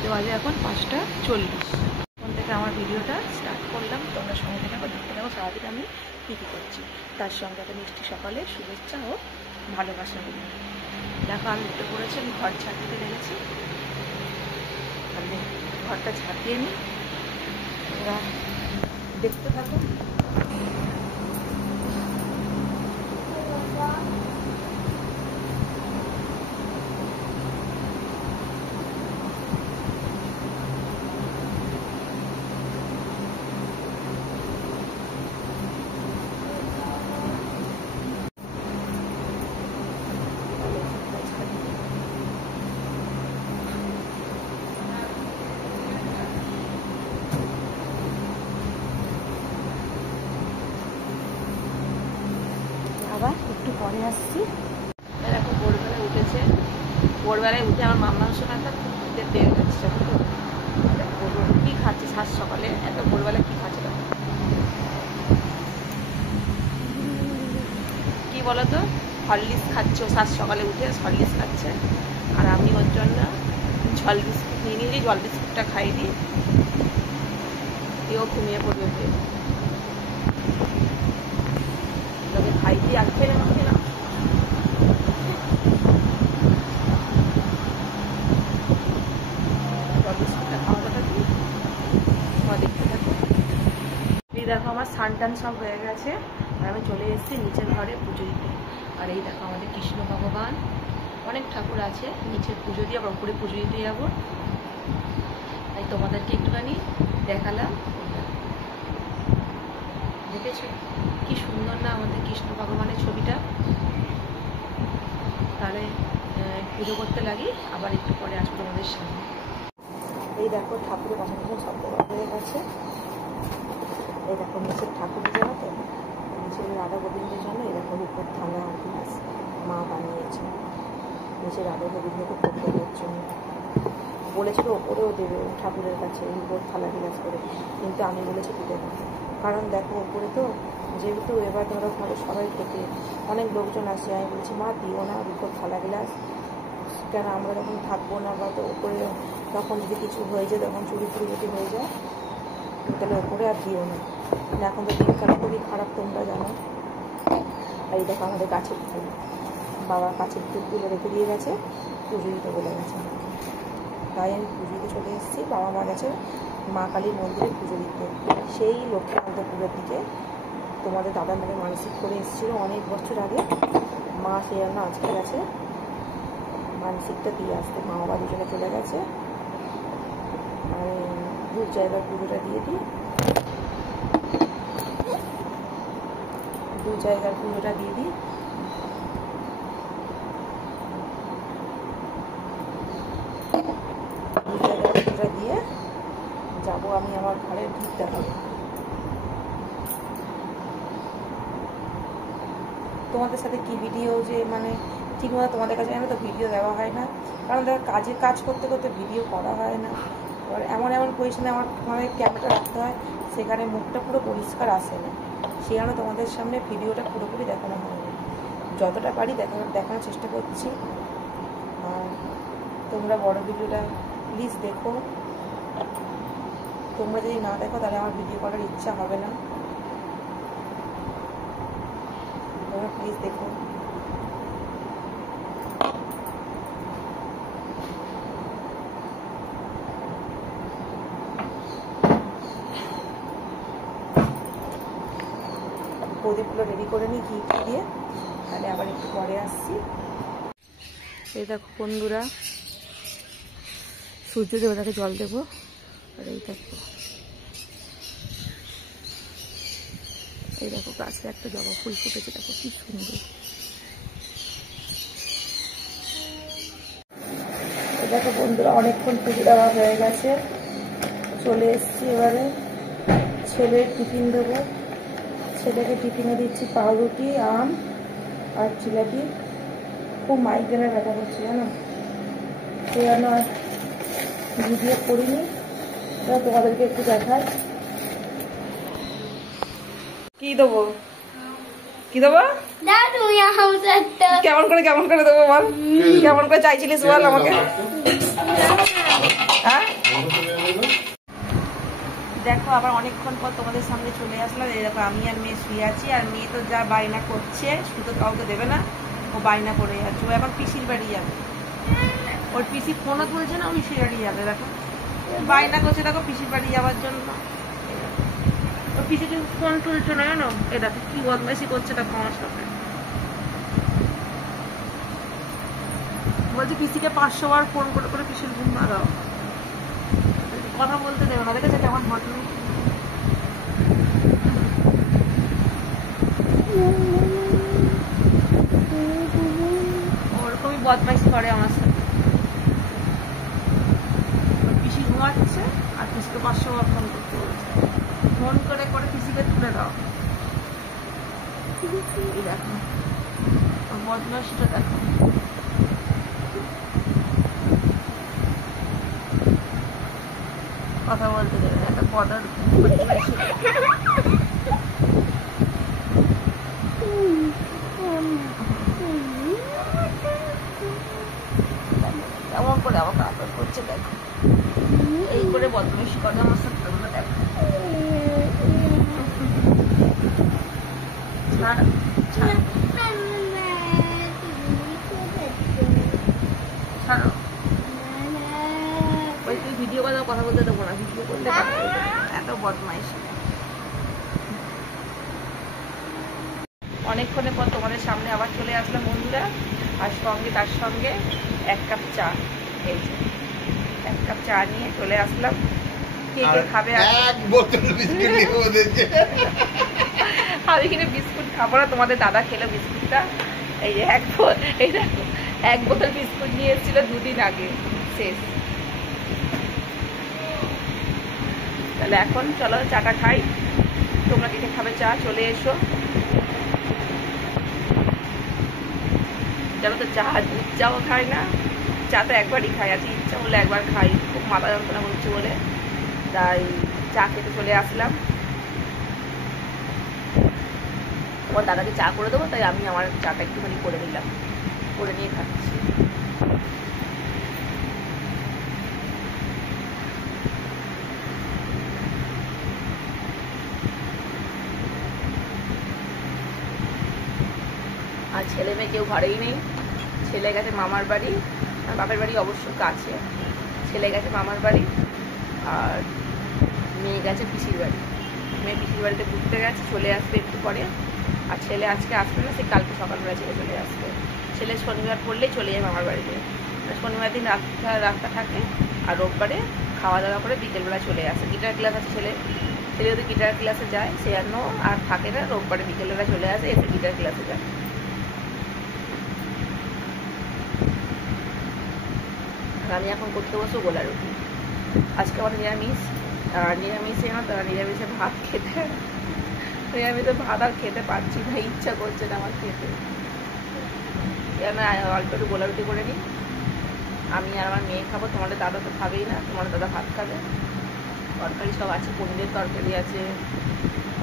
ঘড়িতে বাজে এখন 5:40। এখন থেকে আমার ভিডিওটা স্টার্ট করলাম। তোমরা সঙ্গে থেকে দেখতে থাকো সারাদিন আমি কী কী করছি, তার সঙ্গে একটা মিষ্টি সকালে শুভেচ্ছা ও ভালোবাসা দিই। দেখো আমি উঠে পড়েছি, আমি ঘর ঝাড় দিতে লেগেছি। আমি ঘরটা ঝাড় দিয়ে নিই, ওরা দেখতে থাকো। আবার একটু পরে আসছি। দেখো ভোরবেলায় উঠেছে, ভোরবেলায় উঠে আমার মাম্মার সঙ্গে একটা খুঁজতে পেয়ে যাচ্ছে। কী খাচ্ছে সাত সকালে, এত ভোরবেলায় কী খাচ্ছে দেখো। কী বলো তো, হরলিক্স খাচ্ছে। ও সাত সকালে উঠে হরলিক্স খাচ্ছে, আর আমি ওর জন্য জল বিস্কুট নিয়ে নিয়ে জল বিস্কুটটা খাই দিই, দিয়েও ঘুমিয়ে পড়বে। তোকে খাই দিয়ে আর খেলে না খেলাম। জল বিস্কুটটা খাওয়াটা থাকি, দেখতে থাকো। এই দেখো আমার স্নান টান সব হয়ে গেছে, আর আমি চলে এসেছি নিচের ঘরে পুজো দিতে। আর এই দেখো আমাদের কৃষ্ণ ভগবান, অনেক ঠাকুর আছে, নিচের পুজো দিয়ে আবার উপরে পুজো দিতে যাবো, তাই তোমাদেরকে একটুখানি দেখালাম। দেখেছো কি সুন্দর না আমাদের কৃষ্ণ ভগবানের ছবিটা। তাহলে পুজো করতে লাগি, আবার একটু পরে আসবো তোমাদের সামনে। এই দেখো ঠাকুরের কথা সব হয়ে গেছে। এই দেখো নিচের ঠাকুরের জন্য, তো নিচের রাধা গোবিন্দের জন্য এই দেখো উপর থালা আর গ্লাস মা বানিয়েছে নিচের রাধা গোবিন্দকে ভোগ দেওয়ার জন্য। বলেছিল ওপরেও দেবে ঠাকুরের কাছে উপর থালা গ্লাস করে, কিন্তু আমি বলেছি দিতে না। কারণ দেখো ওপরে তো যেহেতু এবার ধরো ঘরে সবাই থেকে অনেক লোকজন আসে, আমি বলছি মা দিও না উপর থালা গ্লাস, কেন আমরা যখন থাকবো না বা তো ওপরে তখন যদি কিছু হয়ে যায়, তখন চুরি ফুরি যদি হয়ে যায়, তাহলে ওপরে আর দিও না। এখন তো দিনকাল খুবই খারাপ, তোমরা জানো। আর এই দেখো আমাদের গাছের ফুল, বাবা গাছের ফুলগুলো রেখে দিয়ে গেছে, পুজো দিতে বলে গেছে। তাই আমি পুজো দিতে চলে এসেছি। বাবা মা গেছে মা কালীর মন্দিরে পুজো দিতে। সেই লক্ষ্মীকান্তপুরের দিকে তোমাদের দাদা মানে মানসিক করে এসেছিলো অনেক বছর আগে, মা সে জন্য আজকে গেছে মানসিকটা দিয়ে আসতে। মা বাবা দুজনে চলে গেছে, আর দু জায়গায় পুজোটা দিয়ে দিই, দু জায়গার পুজোটা দিয়ে দিই। দু জায়গার পুজোটা দিয়ে যাবো আমি আমার ঘরে ঢুকতে হবে। তোমাদের সাথে কি ভিডিও যে মানে ঠিকমতো তোমাদের কাছে আমি তো ভিডিও দেওয়া হয় না, কারণ দেখো কাজ করতে করতে ভিডিও করা হয় না। এবার এমন পজিশনে আমার ক্যামেরাটা রাখতে হয়, সেখানে মুখটা পুরো পরিষ্কার আসে না, সেই কারণে তোমাদের সামনে ভিডিওটা পুরোপুরি দেখানো হয় না। যতটা পারি দেখানোর চেষ্টা করছি। আর তোমরা বড় ভিডিওটা প্লিজ দেখো। তোমরা যদি না দেখো তাহলে আমার ভিডিও করার ইচ্ছা হবে না। তোমরা প্লিজ দেখো। প্রদীপগুলো রেডি করে নিই ঘি দিয়ে, তাহলে আবার একটু পরে আসছি। এই দেখো বন্ধুরা, সূর্য দেবতাকে জল দেবো। আর এই দেখো, এই দেখো গাছে একটা জবা ফুল ফুটেছে, দেখো কি সুন্দর। এই দেখো বন্ধুরা, অনেকক্ষণ পুজো দেওয়া হয়ে গেছে, চলে এসছি। এবারে ছেলের টিফিন দেবো। ছেলেকে টিফিনে দিচ্ছি পাউরুটি, আম আর জিলাপি। খুব মাইগ্রেনের ব্যথা করছে জানো, সেই জন্য আর ভিডিও করিনি। তোমাদেরকে একটু দেখাই। কি দেবো কি দেবো, কেমন করে দেবো বল, কেমন করে চাইছিলিস বল আমাকে। হ্যাঁ আবার অনেকক্ষণ পর তোমাদের সামনে চলে আসলাম। এই দেখো আমি আর মেয়ে শুয়ে আছি, আর মেয়ে তো যা বায়না করছে, শুধু কাউকে দেবে না, ও বায়না করে যাচ্ছে। ও এখন পিসির বাড়ি যাবে, ওর পিসি ফোনও তুলছে না, ও পিসির বাড়ি যাবে। দেখো বায়না করছে, দেখো পিসির বাড়ি যাওয়ার জন্য। ওর পিসি কিন্তু ফোন তুলছে না, জানো? এ দেখো কি বদমাইশি করছে, দেখো আমার সাথে বলছে পিসিকে 500 বার ফোন করে করে পিসির ঘুম ভাঙাও, কথা বলতে দেবে না। দেখেছে কেমন ঘটনা, ওরকমই বদমাইশি করে আমার সাথে। পিসি ঘুমাচ্ছে আর পিসিকে 500 বার ফোন করতে বলছে, ফোন করে করে পিসিকে তুলে দাও। দেখো বদমাইশিটা দেখো। কথা বলতে দেবে না, একটা পদার বদমাইশি। কেমন করে আমাকে আদর করছে দেখো, এই করে বদমাইশি করে আমার সাথে। দেখো ছাড় ছাড়ো ছাড়ো, ওই তুই ভিডিও কথা বলতে দেবো না, ভিডিও করলে এত বদমাইশি। অনেকক্ষণের পর তোমাদের সামনে আবার চলে আসলাম বন্ধুরা, আর সঙ্গে তার সঙ্গে 1 কাপ চা। এই যে 1 কাপ চা নিয়ে চলে আসলাম। কে কে খাবে? এক বোতল বিস্কুট নিয়ে আমি কিনে বিস্কুট খাবো না, তোমাদের দাদা খেলো বিস্কুটটা। এই যে এই দেখো 1 বোতল বিস্কুট নিয়ে এসেছিল 2 দিন আগে, শেষ। তাহলে এখন চলো চাটা খাই। তোমরা কে কে খাবে চা? চলে এসো। জানো তো চা দুধ চাও খাই না, চা তো একবারই খাই, আজকে ইচ্ছা হলে একবার খাই, খুব মাথা যন্ত্রণা হচ্ছে বলে তাই চা খেতে চলে আসলাম। তোমার দাদাকে চা করে দেবো, তাই আমি আমার চাটা একটুখানি করে নিলাম, করে নিয়ে খাচ্ছি। আর ছেলে মেয়ে কেউ ঘরেই নেই, ছেলে গেছে মামার বাড়ি, আর বাপের বাড়ি অবশ্য কাছে। ছেলে গেছে মামার বাড়ি আর মেয়ে গেছে পিসির বাড়ি। মেয়ে পিসির বাড়িতে ঘুরতে গেছে, চলে আসবে একটু পরে। আর ছেলে আজকে আসবে না, সে কালকে সকালবেলা ছেলে চলে আসবে। ছেলে শনিবার পড়লেই চলে যাবে মামার বাড়িতে, শনিবার দিন রাতটা থাকে, আর রোববারে খাওয়া দাওয়া করে বিকেলবেলা চলে আসে। গিটার ক্লাস আছে ছেলে যদি গিটার ক্লাসে যায়, সে আর থাকে না, রোববারে বিকেলবেলা চলে আসে, এসে গিটার ক্লাসে যায়। আমি এখন করতে বসবো গোলা রুটি। আজকে আমার নিরামিষ, নিরামিষে না, তারা নিরামিষে ভাত খেতে, নিরামিষে ভাত আর খেতে পারছি না, ইচ্ছা করছে না আমার খেতে। কেন অল্প একটু গোলা রুটি করে নিই, আমি আর আমার মেয়ে খাবো, তোমাদের দাদা তো খাবেই না, তোমাদের দাদা ভাত খাবে। তরকারি সব আছে, পনিরের তরকারি আছে,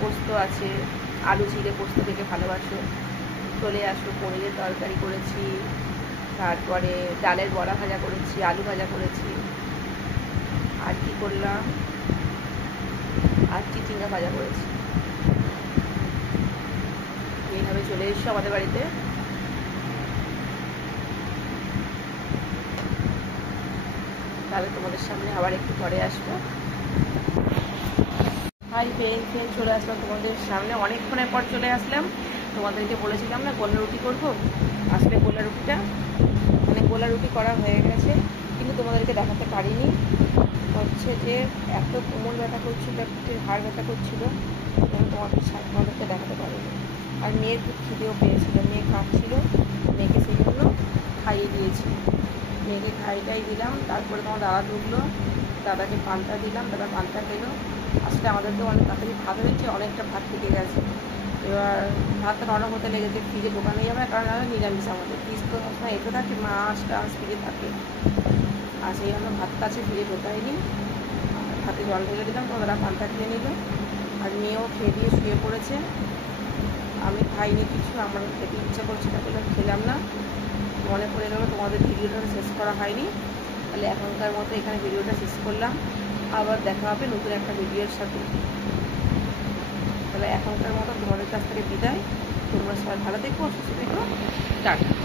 পোস্ত আছে, আলু চিড়ে পোস্ত থেকে ভালোবাসো, চলে আসো। পনিরের তরকারি করেছি, তারপরে ডালের বড়া ভাজা করেছি, আলু ভাজা করেছি, আর কি করলাম, আর চিচিঙ্গা ভাজা করেছি। এইভাবে চলে এসছো আমাদের বাড়িতে। তাহলে তোমাদের সামনে আবার একটু পরে আসবো। হাই ফ্রেন্ড, চলে আসলাম তোমাদের সামনে, অনেকক্ষণের পর চলে আসলাম। তোমাদেরকে বলেছিলাম না গোলা রুটি করবো, আসলে গোলা রুটিটা গোলা রুটি করা হয়ে গেছে, কিন্তু তোমাদেরকে দেখাতে পারিনি। হচ্ছে যে এত কোমর ব্যথা করছিল, একটু হাড় ব্যথা করছিল, তোমাদেরকে দেখাতে পারিনি। আর মেয়ের খুব খিদেও পেয়েছিল, মেয়ে খাচ্ছিল, মেয়েকে সেই জন্য খাইয়ে দিয়েছি। মেয়েকে খাইটাই দিলাম, তারপরে তোমার দাদা ঢুকলো, দাদাকে পান্তা দিলাম, দাদা পান্তা খেলো। আসলে আমাদের তো অনেক তাড়াতাড়ি ভাত হয়েছে, অনেকটা ভাত থেকে গেছে। এবার ভাতটা নরম হতে লেগেছে, ফ্রিজে ঢোকানো যাবে না, কারণ নিরামিষ আমাদের ফ্রিজ তো সবসময় এসে থাকে, মাছ টাছ ফ্রিজে থাকে, আর সেই জন্য ভাতটা আছে ফ্রিজে ঢোকায়নি। ভাতে জল ঢেলে দিলাম, ওরা পান্তা খেয়ে নিল, আর মেয়েও খেয়ে দিয়ে শুয়ে পড়েছে। আমি খাইনি কিছু, আমার খেতে ইচ্ছা করছিল বলে খেলাম না। মনে পড়ে গেল তোমাদের ভিডিওটা শেষ করা হয়নি, তাহলে এখনকার মতো এখানে ভিডিওটা শেষ করলাম। আবার দেখা হবে নতুন একটা ভিডিওর সাথে। তাহলে এখনকার মতো তোমাদের কাছ থেকে বিদায়। তোমরা সবাই ভালো থেকো, সুস্থ থেকো, টাটা।